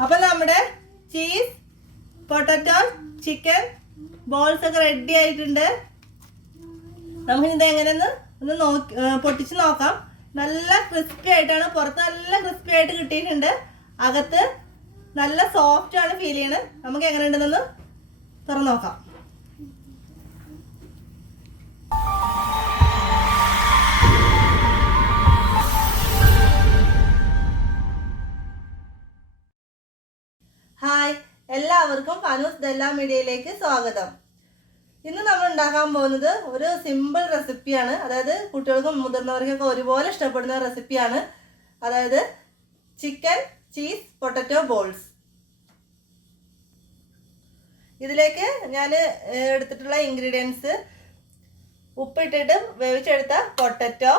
അപ്പോൾ നമ്മുടെ cheese potato chicken balls ഒക്കെ റെഡി ആയിട്ടുണ്ട്. നമുക്കിത് എങ്ങനെയെന്ന് ഒന്ന് പൊട്ടിച്ച് നോക്കാം. നല്ല ക്രിസ്പി ആയിട്ടാണ്, പുറത്ത് നല്ല ക്രിസ്പി ആയിട്ട് കിട്ടിയിട്ടുണ്ട്, അകത്ത് നല്ല സോഫ്റ്റ് ആണ് ഫീൽ ചെയ്യുന്നത്. നമുക്ക് എങ്ങനെ ഉണ്ടെന്ന് തുറന്നു നോക്കാം. ഹായ്, എല്ലാവർക്കും ഫanoosdallahmediaയിലേക്ക് സ്വാഗതം. ഇന്ന് നമ്മൾ ഉണ്ടാക്കാൻ പോകുന്നത് ഒരു സിമ്പിൾ റെസിപ്പിയാണ്. അതായത് കുട്ടികൾക്കും മുതിർന്നവർക്കൊക്കെ ഒരുപോലെ ഇഷ്ടപ്പെടുന്ന റെസിപ്പിയാണ്. അതായത് ചിക്കൻ ചീസ് പൊട്ടറ്റോ ബോൾസ്. ഇതിലേക്ക് ഞാൻ എടുത്തിട്ടുള്ള ഇൻഗ്രീഡിയൻസ്: ഉപ്പിട്ടിട്ട് വേവിച്ചെടുത്ത potato,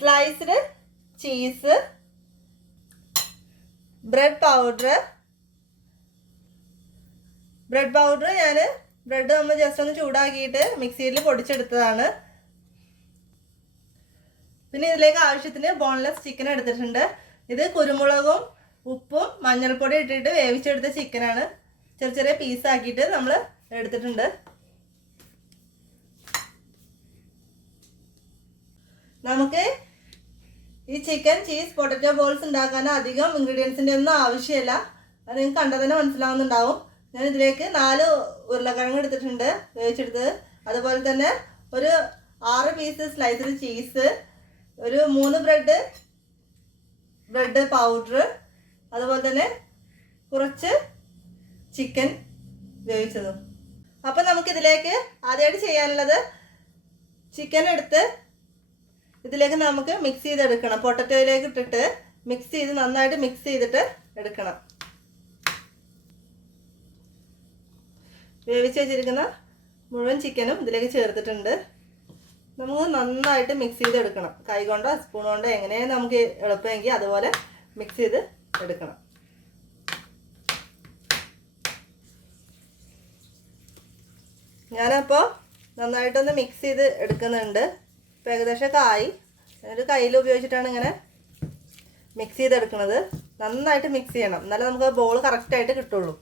sliced cheese, bread powder ഞാൻ ബ്രെഡ് നമ്മൾ ജസ്റ്റ് ഒന്ന് ചൂടാക്കിയിട്ട് മിക്സിയിൽ പൊടിച്ചെടുത്തതാണ്. പിന്നെ ഇതിലേക്ക് ആവശ്യത്തിന് ബോൺലെസ് ചിക്കൻ എടുത്തിട്ടുണ്ട്. ഇത് കുരുമുളകും ഉപ്പും മഞ്ഞൾപ്പൊടി ഇട്ടിട്ട് വേവിച്ചെടുത്ത ചിക്കനാണ്. ചെറിയ ചെറിയ പീസാക്കിയിട്ട് നമ്മൾ എടുത്തിട്ടുണ്ട്. നമുക്ക് ഈ ചിക്കൻ ചീസ് പൊട്ടറ്റോ ബോൾസ് ഉണ്ടാക്കാൻ അധികം ഇൻഗ്രീഡിയൻസിൻ്റെ ഒന്നും ആവശ്യമില്ല. അത് നിങ്ങൾക്ക് കണ്ടാൽ തന്നെ മനസ്സിലാവുന്നുണ്ടാവും. ഞാൻ ഇതിലേക്ക് 4 ഉരുളക്കിഴങ്ങ് എടുത്തിട്ടുണ്ട് വേവിച്ചെടുത്തത്. അതുപോലെ തന്നെ ഒരു 6 പീസ് സ്ലൈസ്ഡ് ചീസ്, ഒരു 3 ബ്രെഡ് പൗഡർ, അതുപോലെ തന്നെ കുറച്ച് ചിക്കൻ വേവിച്ചതും. അപ്പം നമുക്കിതിലേക്ക് ആദ്യമായിട്ട് ചെയ്യാനുള്ളത് ചിക്കൻ എടുത്ത് ഇതിലേക്ക് നമുക്ക് മിക്സ് ചെയ്തെടുക്കണം. പൊട്ടറ്റോയിലേക്ക് ഇട്ടിട്ട് നന്നായിട്ട് മിക്സ് ചെയ്തിട്ട് എടുക്കണം. വേവിച്ച് വെച്ചിരിക്കുന്ന മുഴുവൻ ചിക്കനും ഇതിലേക്ക് ചേർത്തിട്ടുണ്ട്. നമുക്ക് നന്നായിട്ട് മിക്സ് ചെയ്തെടുക്കണം. കൈ കൊണ്ടോ സ്പൂൺ കൊണ്ടോ എങ്ങനെയാണ് നമുക്ക് എളുപ്പമെങ്കിൽ അതുപോലെ മിക്സ് ചെയ്ത് എടുക്കണം. ഞാനപ്പോൾ നന്നായിട്ടൊന്ന് മിക്സ് ചെയ്ത് എടുക്കുന്നുണ്ട്. ഇപ്പോൾ ഏകദേശമൊക്കെ ആയി. ഒരു കയ്യിൽ ഉപയോഗിച്ചിട്ടാണ് ഇങ്ങനെ മിക്സ് ചെയ്തെടുക്കുന്നത്. നന്നായിട്ട് മിക്സ് ചെയ്യണം, എന്നാലേ നമുക്ക് ബോൾ കറക്റ്റായിട്ട് കിട്ടുള്ളൂ.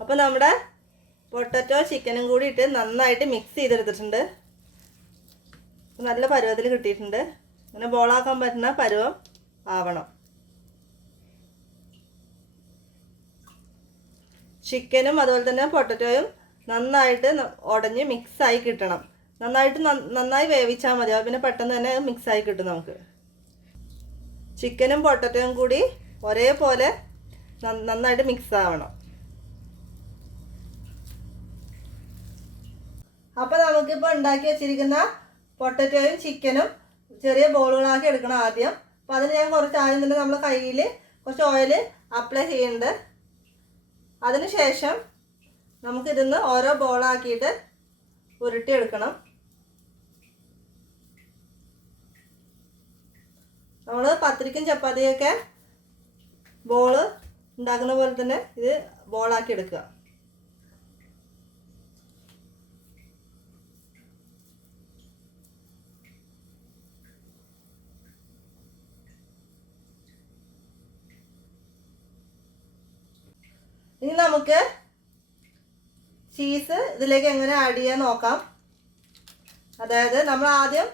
അപ്പോൾ നമ്മുടെ പൊട്ടറ്റോ ചിക്കനും കൂടി ഇട്ട് നന്നായിട്ട് മിക്സ് ചെയ്തെടുത്തിട്ടുണ്ട്. നല്ല പരുവത്തിൽ കിട്ടിയിട്ടുണ്ട്. അങ്ങനെ ബോളാക്കാൻ പറ്റുന്ന പരുവം ആവണം. ചിക്കനും അതുപോലെ തന്നെ പൊട്ടറ്റോയും നന്നായിട്ട് ഉടഞ്ഞ് മിക്സായി കിട്ടണം. നന്നായി വേവിച്ചാൽ മതി. പിന്നെ പെട്ടെന്ന് തന്നെ മിക്സായി കിട്ടും. നമുക്ക് ചിക്കനും പൊട്ടറ്റോയും കൂടി ഒരേപോലെ നന്നായിട്ട് മിക്സ് ആവണം. അപ്പോൾ നമുക്കിപ്പോൾ ഉണ്ടാക്കി വെച്ചിരിക്കുന്ന പൊട്ടറ്റോയും ചിക്കനും ചെറിയ ബോളുകളാക്കി എടുക്കണം ആദ്യം. അപ്പോൾ അതിന് ഞാൻ ആദ്യം തന്നെ നമ്മൾ കയ്യിൽ കുറച്ച് ഓയിൽ അപ്ലൈ ചെയ്യുന്നുണ്ട്. അതിനുശേഷം നമുക്കിതിന്ന് ഓരോ ബോളാക്കിയിട്ട് ഉരുട്ടിയെടുക്കണം. നമ്മൾ പത്തിരിക്കും ചപ്പാത്തിയൊക്കെ ബോള് ഉണ്ടാക്കുന്ന പോലെ തന്നെ ഇത് ബോളാക്കി എടുക്കുക. ഇനി നമുക്ക് ചീസ് ഇതിലേക്ക് എങ്ങനെ ആഡ് ചെയ്യാൻ നോക്കാം. അതായത് നമ്മൾ ആദ്യം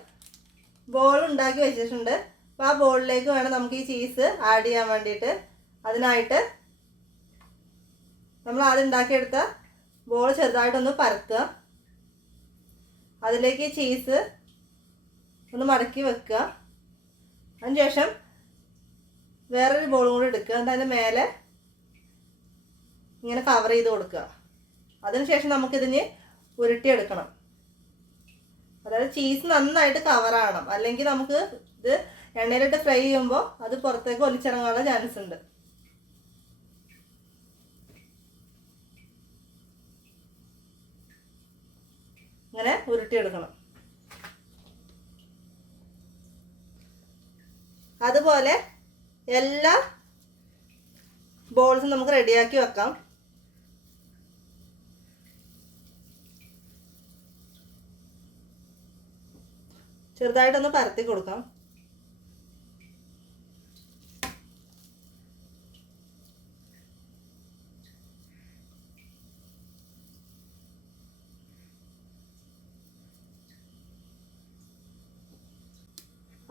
ബോൾ ഉണ്ടാക്കി വെച്ചിട്ടുണ്ട്. അപ്പോൾ ആ ബോളിലേക്ക് വേണം നമുക്ക് ഈ ചീസ് ആഡ് ചെയ്യാൻ വേണ്ടിയിട്ട്. അതിനായിട്ട് നമ്മൾ ആദ്യം ഉണ്ടാക്കിയെടുത്ത ബോൾ ചെറുതായിട്ടൊന്ന് പരത്തുക. അതിലേക്ക് ചീസ് ഒന്ന് മടക്കി വെക്കുക. അതിനുശേഷം വേറൊരു ബോളും കൂടി എടുക്കുക. എന്നിട്ട് അതിൻ്റെ മേലെ ഇങ്ങനെ കവർ ചെയ്ത് കൊടുക്കുക. അതിനുശേഷം നമുക്കിതിന് ഉരുട്ടിയെടുക്കണം. അതായത് ചീസ് നന്നായിട്ട് കവറാകണം, അല്ലെങ്കിൽ നമുക്ക് ഇത് എണ്ണയിലിട്ട് ഫ്രൈ ചെയ്യുമ്പോൾ അത് പുറത്തേക്ക് ഒലിച്ചിറങ്ങാനുള്ള ചാൻസ് ഉണ്ട്. ഇങ്ങനെ ഉരുട്ടിയെടുക്കണം. അതുപോലെ എല്ലാ ബോൾസും നമുക്ക് റെഡിയാക്കി വെക്കാം. ചെറുതായിട്ടൊന്ന് പരത്തി കൊടുക്കാം.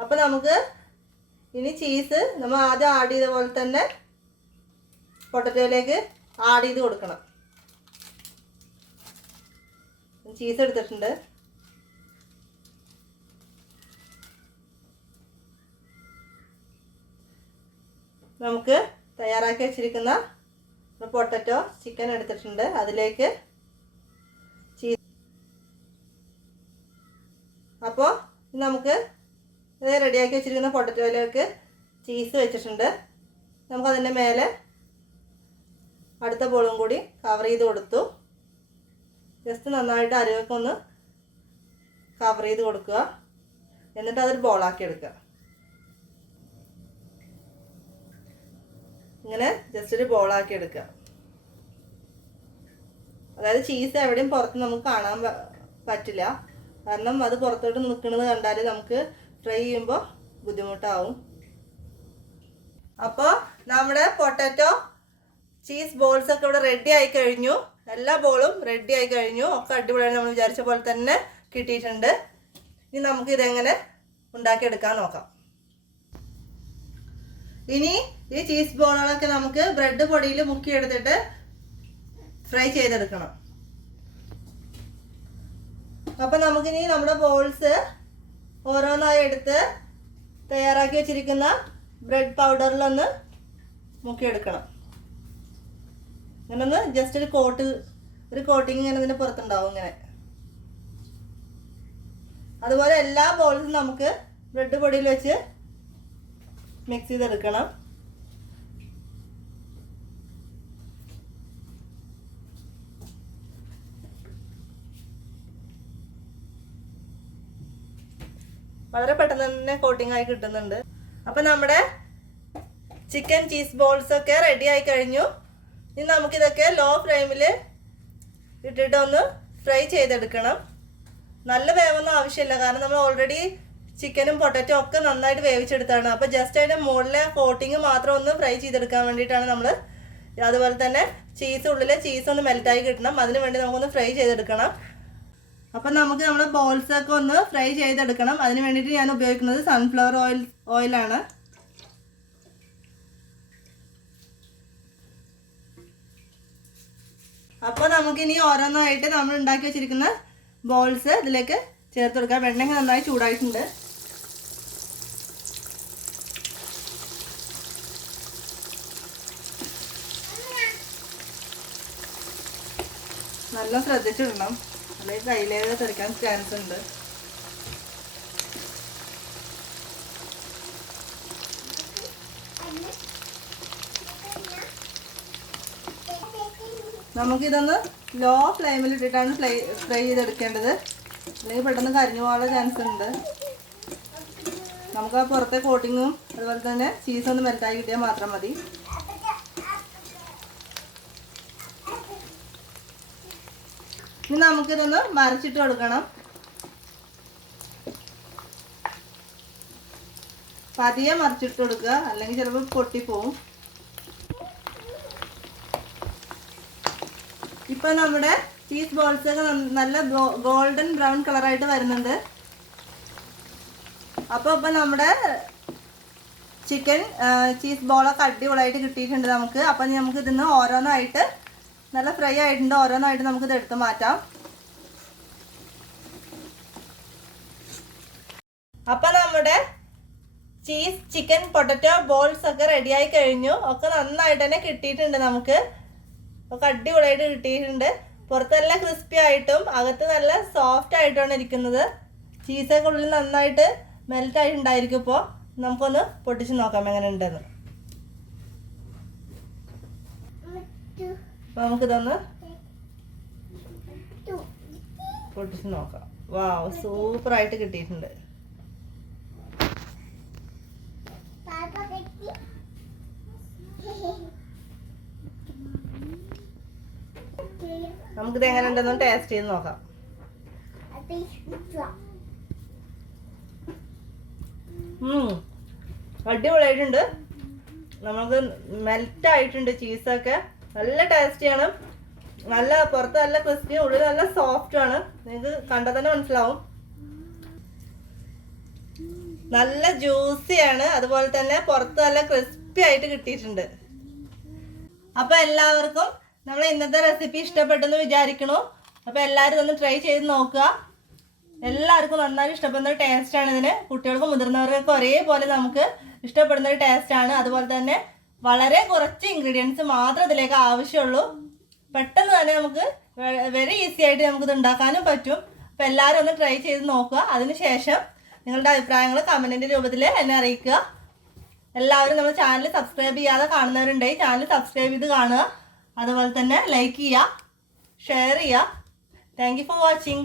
അപ്പോൾ നമുക്ക് ഇനി ചീസ് നമ്മൾ ആദ്യം ആഡ് ചെയ്ത പോലെ തന്നെ പൊട്ടറ്റോയിലേക്ക് ആഡ് ചെയ്ത് കൊടുക്കണം. ചീസ് എടുത്തിട്ടുണ്ട്. നമുക്ക് തയ്യാറാക്കി വെച്ചിരിക്കുന്ന പൊട്ടറ്റോ ചിക്കൻ എടുത്തിട്ടുണ്ട്. അതിലേക്ക് ചീസ്. അപ്പോൾ നമുക്ക് റെഡിയാക്കി വെച്ചിരിക്കുന്ന പൊട്ടറ്റോയിലേക്ക് ചീസ് വെച്ചിട്ടുണ്ട്. നമുക്കതിൻ്റെ മേലെ അടുത്ത ബോളും കൂടി കവർ ചെയ്ത് കൊടുത്തു. ജസ്റ്റ് നന്നായിട്ട് അരികൊക്കെ ഒന്ന് കവർ ചെയ്ത് കൊടുക്കുക. എന്നിട്ട് അതൊരു ബോളാക്കി എടുക്കുക. ഇങ്ങനെ ജസ്റ്റ് ഒരു ബോളാക്കി എടുക്കുക. അതായത് ചീസ് എവിടെയും പുറത്ത് നമുക്ക് കാണാൻ പറ്റില്ല. കാരണം അത് പുറത്തോട്ട് നിൽക്കുന്നത് കണ്ടാൽ നമുക്ക് ഫ്രൈ ചെയ്യുമ്പോൾ ബുദ്ധിമുട്ടാവും. അപ്പോൾ നമ്മുടെ പൊട്ടാറ്റോ ചീസ് ബോൾസ് ഒക്കെ ഇവിടെ റെഡി ആയി കഴിഞ്ഞു. എല്ലാ ബോളും റെഡി ആയി കഴിഞ്ഞു. ഒക്കെ അടിപൊളിയായി നമ്മൾ വിചാരിച്ച പോലെ തന്നെ കിട്ടിയിട്ടുണ്ട്. ഇനി നമുക്ക് ഇതെങ്ങനെ ഉണ്ടാക്കിയെടുക്കാൻ നോക്കാം. ഇനി ഈ ചീസ് ബോളുകളൊക്കെ നമുക്ക് ബ്രെഡ് പൊടിയിൽ മുക്കിയെടുത്തിട്ട് ഫ്രൈ ചെയ്തെടുക്കണം. അപ്പം നമുക്കിനി നമ്മുടെ ബോൾസ് ഓരോന്നായി എടുത്ത് തയ്യാറാക്കി വെച്ചിരിക്കുന്ന ബ്രെഡ് പൗഡറിലൊന്ന് മുക്കിയെടുക്കണം. ഇങ്ങനെ ഒന്ന് ജസ്റ്റ് ഒരു കോട്ടിങ് ഇങ്ങനെ ഇതിൻ്റെ പുറത്തുണ്ടാവും. ഇങ്ങനെ അതുപോലെ എല്ലാ ബോൾസും നമുക്ക് ബ്രെഡ് പൊടിയിൽ വെച്ച് മിക്സ് ചെയ്തെടുക്കണം. വളരെ പെട്ടെന്ന് തന്നെ കോട്ടിംഗ് ആയി കിട്ടുന്നുണ്ട്. അപ്പം നമ്മുടെ ചിക്കൻ ചീസ് ബോൾസ് ഒക്കെ റെഡി ആയി കഴിഞ്ഞു. ഇനി നമുക്കിതൊക്കെ ലോ ഫ്ലെയിമിൽ ഇട്ടിട്ട് ഒന്ന് ഫ്രൈ ചെയ്തെടുക്കണം. നല്ല വേവൊന്നും ആവശ്യമില്ല, കാരണം നമ്മൾ ഓൾറെഡി ചിക്കനും പൊട്ടറ്റോ ഒക്കെ നന്നായിട്ട് വേവിച്ചെടുത്താണ്. അപ്പോൾ ജസ്റ്റ് അതിൻ്റെ മുകളിലെ കോട്ടിങ് മാത്രം ഒന്ന് ഫ്രൈ ചെയ്തെടുക്കാൻ വേണ്ടിയിട്ടാണ് നമ്മൾ. അതുപോലെ തന്നെ ഉള്ളിലെ ചീസ് ഒന്ന് മെൽറ്റായി കിട്ടണം. അതിന് വേണ്ടി നമുക്കൊന്ന് ഫ്രൈ ചെയ്തെടുക്കണം. അപ്പം നമുക്ക് നമ്മുടെ ബോൾസൊക്കെ ഒന്ന് ഫ്രൈ ചെയ്തെടുക്കണം. അതിന് വേണ്ടിയിട്ട് ഞാൻ ഉപയോഗിക്കുന്നത് സൺഫ്ലവർ ഓയിലാണ്. അപ്പോൾ നമുക്കിനി ഓരോന്നായിട്ട് നമ്മൾ ഉണ്ടാക്കി വെച്ചിരിക്കുന്ന ബോൾസ് ഇതിലേക്ക് ചേർത്ത് കൊടുക്കാം. വെണ്ണയൊക്കെ നന്നായി ചൂടായിട്ടുണ്ട്. നല്ല ശ്രദ്ധിച്ചിടണം, അല്ലെങ്കിൽ കയ്യിലേക്ക് തെറിക്കാൻ ചാൻസ് ഉണ്ട്. നമുക്കിതൊന്ന് ലോ ഫ്ലെയിമിൽ ഇട്ടിട്ടാണ് ഫ്രൈ ചെയ്തെടുക്കേണ്ടത്, അല്ലെങ്കിൽ പെട്ടെന്ന് കരിഞ്ഞു പോകാനുള്ള ചാൻസ് ഉണ്ട്. നമുക്ക് ആ പുറത്തെ കോട്ടിങ്ങും അതുപോലെ തന്നെ ചീസൊന്ന് മെൽറ്റായി കിട്ടിയാൽ മാത്രം മതി. ഇനി നമുക്കിതൊന്ന് മറിച്ചിട്ട് കൊടുക്കണം. പതിയെ മറിച്ചിട്ട് കൊടുക്കുക, അല്ലെങ്കിൽ ചിലപ്പോൾ പൊട്ടിപ്പോവും. ഇപ്പം നമ്മുടെ ചീസ് ബോൾസ് ഒക്കെ നല്ല ഗോൾഡൻ ബ്രൗൺ കളറായിട്ട് വരുന്നുണ്ട്. അപ്പോൾ ഇപ്പം നമ്മുടെ ചിക്കൻ ചീസ് ബോളൊക്കെ അടിപൊളിയായിട്ട് കിട്ടിയിട്ടുണ്ട് നമുക്ക്. അപ്പം നമുക്ക് ഇതിന്ന് ഓരോന്നായിട്ട് നല്ല ഫ്രൈ ആയിട്ടുണ്ട്. ഓരോന്നായിട്ട് നമുക്കിത് എടുത്ത് മാറ്റാം. അപ്പം നമ്മുടെ ചീസ് ചിക്കൻ പൊട്ടറ്റോ ബോൾസ് ഒക്കെ റെഡിയായി കഴിഞ്ഞു. ഒക്കെ നന്നായിട്ട് തന്നെ കിട്ടിയിട്ടുണ്ട് നമുക്ക്. ഒക്കെ അടിപൊളിയായിട്ട് കിട്ടിയിട്ടുണ്ട്. പുറത്തെല്ലാം ക്രിസ്പി ആയിട്ടും അകത്ത് നല്ല സോഫ്റ്റ് ആയിട്ടാണ് ഇരിക്കുന്നത്. ചീസൊക്കെ ഉള്ളിൽ നന്നായിട്ട് മെൽറ്റായിട്ടുണ്ടായിരിക്കും. ഇപ്പോൾ നമുക്കൊന്ന് പൊട്ടിച്ച് നോക്കാം എങ്ങനെ ഉണ്ടെന്ന്. അപ്പോൾ നമുക്കിതൊന്ന് പൊട്ടിച്ച് നോക്കാം. വാവ്, സൂപ്പറായിട്ട് കിട്ടിയിട്ടുണ്ട്. നമുക്കിത് എങ്ങനെ ഉണ്ടെന്ന് ടേസ്റ്റ് ചെയ്ത് നോക്കാം. അടിപൊളിയായിട്ടുണ്ട്. നമുക്ക് മെൽറ്റായിട്ടുണ്ട് ചീസൊക്കെ. നല്ല ടേസ്റ്റിയാണ്. നല്ല പുറത്ത് നല്ല ക്രിസ്പിയും ഉള്ളിൽ നല്ല സോഫ്റ്റുമാണ്. നിങ്ങൾക്ക് കണ്ടാൽ തന്നെ മനസ്സിലാവും. നല്ല ജ്യൂസിയാണ്. അതുപോലെ തന്നെ പുറത്ത് നല്ല ക്രിസ്പി ആയിട്ട് കിട്ടിയിട്ടുണ്ട്. അപ്പോൾ എല്ലാവർക്കും നമ്മളെ ഇന്നത്തെ റെസിപ്പി ഇഷ്ടപ്പെട്ടെന്ന് വിചാരിക്കണു. അപ്പോൾ എല്ലാവരും ഒന്ന് ട്രൈ ചെയ്ത് നോക്കുക. എല്ലാവർക്കും നന്നായി ഇഷ്ടപ്പെടുന്ന ഒരു ടേസ്റ്റാണ് ഇതിന്. കുട്ടികൾക്കും മുതിർന്നവർക്കൊക്കെ ഒരേപോലെ നമുക്ക് ഇഷ്ടപ്പെടുന്ന ഒരു ടേസ്റ്റാണ്. അതുപോലെ തന്നെ വളരെ കുറച്ച് ഇൻഗ്രീഡിയൻസ് മാത്രം ഇതിലേക്ക് ആവശ്യമുള്ളൂ. പെട്ടെന്ന് തന്നെ നമുക്ക് വെരി ഈസി ആയിട്ട് നമുക്കിത് ഉണ്ടാക്കാനും പറ്റും. അപ്പോൾ എല്ലാവരും ഒന്ന് ട്രൈ ചെയ്ത് നോക്കുക. അതിനുശേഷം നിങ്ങളുടെ അഭിപ്രായങ്ങൾ കമൻറ്റിൻ്റെ രൂപത്തിൽ എന്നെ അറിയിക്കുക. എല്ലാവരും നമ്മുടെ ചാനൽ സബ്സ്ക്രൈബ് ചെയ്യാതെ കാണുന്നവരുണ്ടെങ്കിൽ ചാനൽ സബ്സ്ക്രൈബ് ചെയ്ത് കാണുക. അതുപോലെ തന്നെ ലൈക്ക് ചെയ്യുക, ഷെയർ ചെയ്യുക. Thank you for watching.